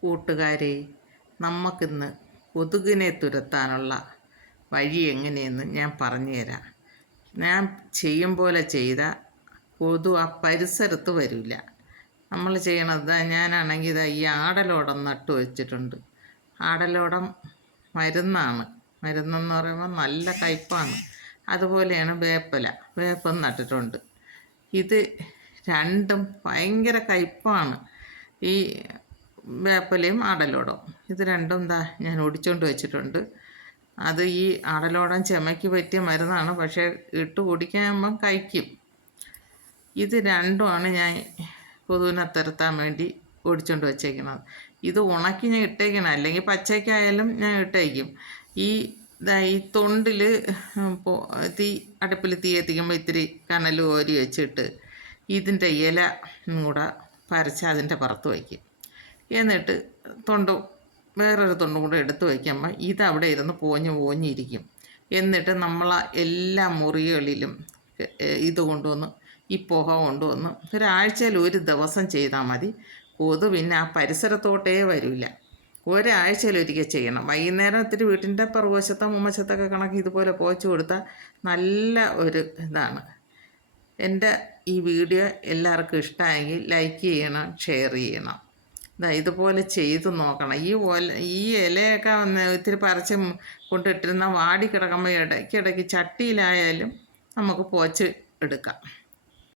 കൂട്ടുകാരെ, നമുക്കിന്ന് കൊതുകിനെ തുരത്താനുള്ള വഴി എങ്ങനെയെന്ന് ഞാൻ പറഞ്ഞുതരാം. ഞാൻ ചെയ്യും പോലെ ചെയ്താൽ കൊതു ആ പരിസരത്ത് വരില്ല. നമ്മൾ ചെയ്യണത്, ഞാനാണെങ്കിൽ ഇതാ ഈ ആടലോടം നട്ടു വച്ചിട്ടുണ്ട്. ആടലോടം മരുന്നാണ്. മരുന്നെന്ന് പറയുമ്പോൾ നല്ല കയ്പ്പാണ്. അതുപോലെയാണ് വേപ്പം നട്ടിട്ടുണ്ട്. ഇത് രണ്ടും ഭയങ്കര കയ്പ്പാണ്. ഈ വേപ്പിലയും ആടലോടം ഇത് രണ്ടും ഞാൻ ഒടിച്ചുകൊണ്ട് വെച്ചിട്ടുണ്ട്. അത് ഈ ആടലോടം ചുമയ്ക്ക് പറ്റിയ മരുന്നാണ്, പക്ഷേ ഇട്ട് കുടിക്കുമ്പം കഴിക്കും. ഇത് രണ്ടുമാണ് ഞാൻ കൊതുവിനെ തുരത്താൻ വേണ്ടി ഒടിച്ചുകൊണ്ട് വെച്ചേക്കുന്നത്. ഇത് ഉണക്കി ഞാൻ ഇട്ടേക്കണം, അല്ലെങ്കിൽ പച്ചയ്ക്കായാലും ഞാൻ ഇട്ടേക്കും. ഈ തൊണ്ടിൽ അടുപ്പിൽ തീ എത്തിക്കുമ്പോൾ ഇത്തിരി കനൽ കോരി വെച്ചിട്ട് ഇതിൻ്റെ ഇല കൂടെ പരച്ച് അതിൻ്റെ പുറത്ത് വയ്ക്കും. എന്നിട്ട് വേറൊരു തൊണ്ടും കൂടെ എടുത്ത് വയ്ക്കുമ്പോൾ ഇതവിടെ ഇരുന്ന് പോഞ്ഞിരിക്കും. എന്നിട്ട് നമ്മൾ എല്ലാ മുറികളിലും ഇത് കൊണ്ടുവന്ന് ഈ പുക കൊണ്ടുവന്ന് ഒരാഴ്ചയിൽ ഒരു ദിവസം ചെയ്താൽ മതി. കൊതു പിന്നെ ആ പരിസരത്തോട്ടേ വരില്ല. ഒരാഴ്ചയിലൊരിക്കൽ ചെയ്യണം. വൈകുന്നേരം ഇത്തിരി വീട്ടിൻ്റെ പുറകുവശത്തോ മുമ്മശത്തൊക്കെ കണക്ക് ഇതുപോലെ പോച്ചു കൊടുത്താൽ നല്ല ഒരു ഇതാണ്. എൻ്റെ ഈ വീഡിയോ എല്ലാവർക്കും ഇഷ്ടമായെങ്കിൽ ലൈക്ക് ചെയ്യണം, ഷെയർ ചെയ്യണം. ഇതുപോലെ ചെയ്ത് നോക്കണം. ഈ ഇലയൊക്കെ ഇത്തിരി പറിച്ച് കൊണ്ടിട്ടിരുന്ന വാടി കിടക്കുമ്പോൾ ഇടയ്ക്കിടയ്ക്ക് ചട്ടിയിലായാലും നമുക്ക് പോച്ച് എടുക്കാം.